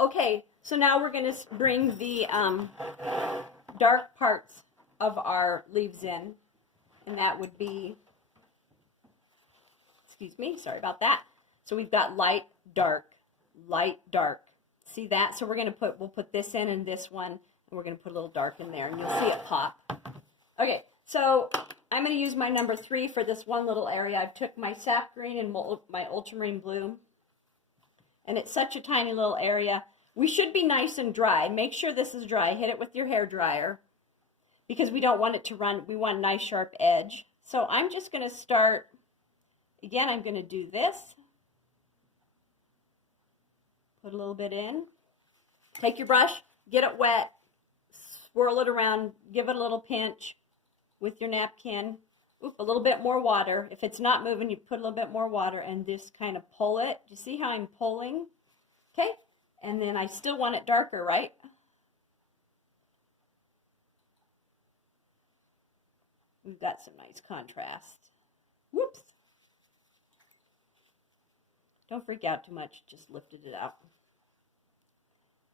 Okay, so now we're going to bring the dark parts of our leaves in, and that would be, excuse me, sorry about that. So we've got light, dark, light, dark. See that? So we'll put this in and this one, and we're going to put a little dark in there, and you'll see it pop. Okay, so I'm going to use my number 3 for this one little area. I've took my sap green and my ultramarine blue, and it's such a tiny little area. We should be nice and dry. Make sure this is dry. Hit it with your hair dryer because we don't want it to run. We want a nice sharp edge. So I'm just going to start, again, I'm going to do this. Put a little bit in. Take your brush, get it wet, swirl it around, give it a little pinch with your napkin. Oop, a little bit more water. If it's not moving, you put a little bit more water and just kind of pull it. Do you see how I'm pulling? Okay, and then I still want it darker, right? We've got some nice contrast. Whoops. Don't freak out too much, just lifted it out.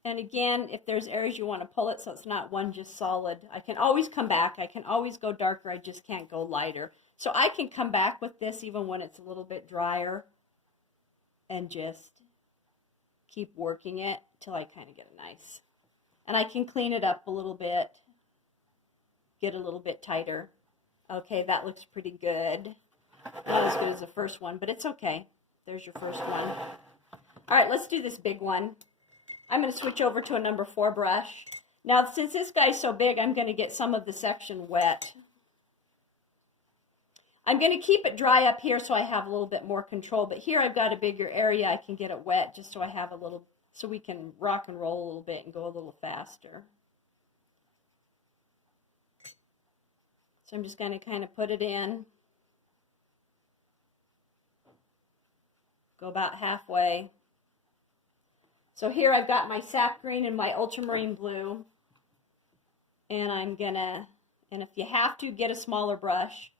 And again, if there's areas you want to pull it so it's not one just solid, I can always come back. I can always go darker. I just can't go lighter. So I can come back with this even when it's a little bit drier and just keep working it till I kind of get a nice. And I can clean it up a little bit, get a little bit tighter. Okay, that looks pretty good. Not as good as the first one, but it's okay. There's your first one. All right, let's do this big one. I'm going to switch over to a number 4 brush. Now, since this guy's so big, I'm going to get some of the section wet. I'm going to keep it dry up here so I have a little bit more control, but here I've got a bigger area. I can get it wet just so I have a little, so we can rock and roll a little bit and go a little faster. So I'm just going to kind of put it in. Go about halfway. So here I've got my sap green and my ultramarine blue. And I'm gonna, and if you have to, get a smaller brush.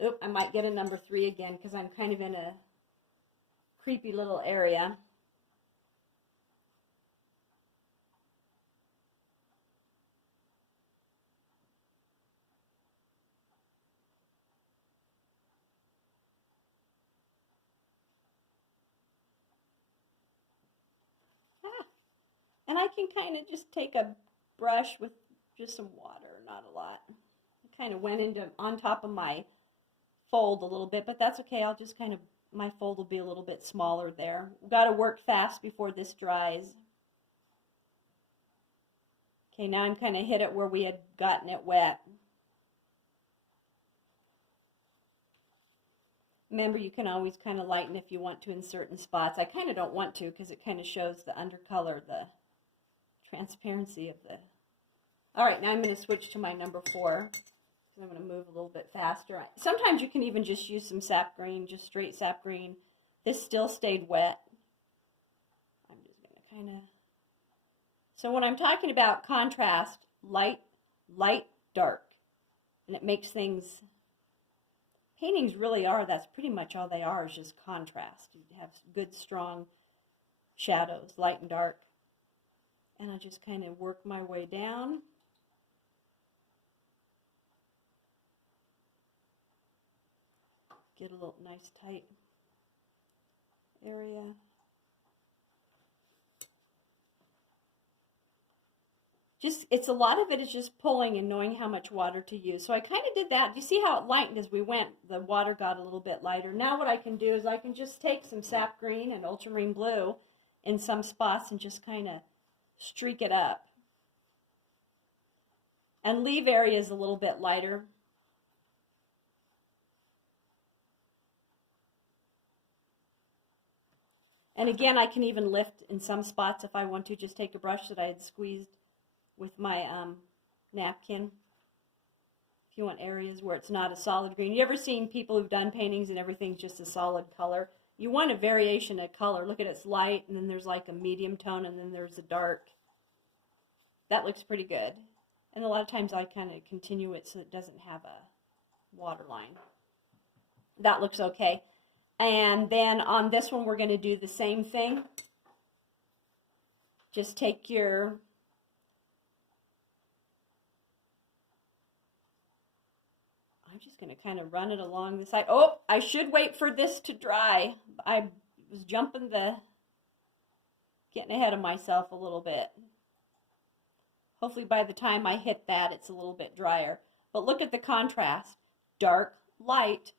Oop, I might get a number 3 again because I'm kind of in a creepy little area. And I can kind of just take a brush with just some water, not a lot. I kind of went into on top of my fold a little bit, but that's okay. I'll just kind of, my fold will be a little bit smaller there. We've got to work fast before this dries. Okay, now I'm kind of hit it where we had gotten it wet. Remember, you can always kind of lighten if you want to in certain spots. I kind of don't want to because it kind of shows the undercolor, the transparency of the... All right, now I'm going to switch to my number 4. I'm going to move a little bit faster. Sometimes you can even just use some sap green, just straight sap green. This still stayed wet. I'm just going to kind of... So when I'm talking about contrast, light, light, dark. And it makes things... Paintings really are, that's pretty much all they are, is just contrast. You have good, strong shadows, light and dark. And I just kind of work my way down. Get a little nice tight area. It's a lot of it is just pulling and knowing how much water to use. So I kind of did that. You see how it lightened as we went? The water got a little bit lighter. Now what I can do is I can just take some sap green and ultramarine blue in some spots and just kind of streak it up. And leave areas a little bit lighter. And again, I can even lift in some spots if I want to. Just take a brush that I had squeezed with my napkin. If you want areas where it's not a solid green. You ever seen people who've done paintings and everything's just a solid color? You want a variation of color. Look at it's light, and then there's like a medium tone, and then there's a dark. That looks pretty good. And a lot of times I kind of continue it so it doesn't have a water line. That looks okay. And then on this one we're going to do the same thing. just take your I'm just going to kind of run it along the side. Oh, I should wait for this to dry. I was getting ahead of myself a little bit. Hopefully by the time I hit that, it's a little bit drier. But look at the contrast. Dark, light,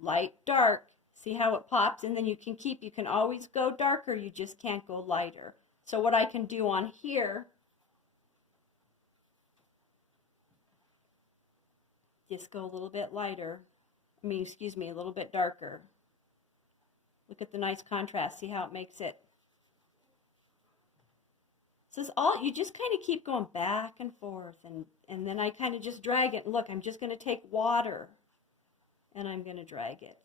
light, dark. See how it pops? And then you can always go darker. You just can't go lighter. So what I can do on here, just go a little bit lighter. A little bit darker. Look at the nice contrast. See how it makes it. So it's all, you just kind of keep going back and forth, and then I kind of just drag it. Look, I'm just going to take water, and I'm going to drag it.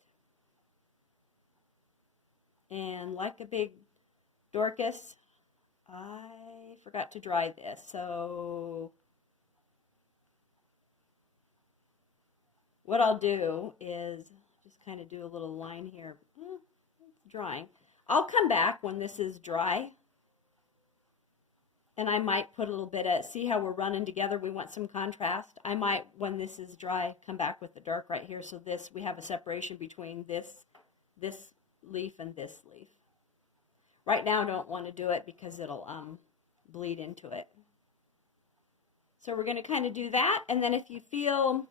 And like a big Dorcas, I forgot to dry this, so what I'll do is just kind of do a little line here. It's drying. I'll come back when this is dry, and I might put a little bit of, see how we're running together, we want some contrast. I might, when this is dry, come back with the dark right here, so this, we have a separation between this leaf and this leaf. Right now I don't want to do it because it'll bleed into it. So we're going to kind of do that, and then if you feel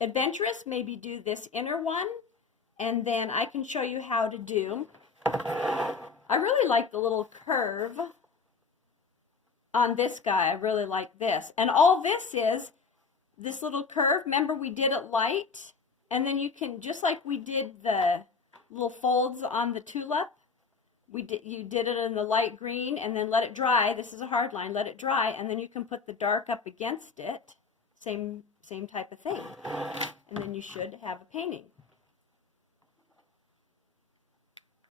adventurous, maybe do this inner one, and then I can show you how to do, I really like the little curve on this guy. I really like this. And all this is, this little curve, remember we did it light, and then you can, just like we did the little folds on the tulip, you did it in the light green, and then let it dry. This is a hard line, let it dry, and then you can put the dark up against it. Same type of thing. And then you should have a painting.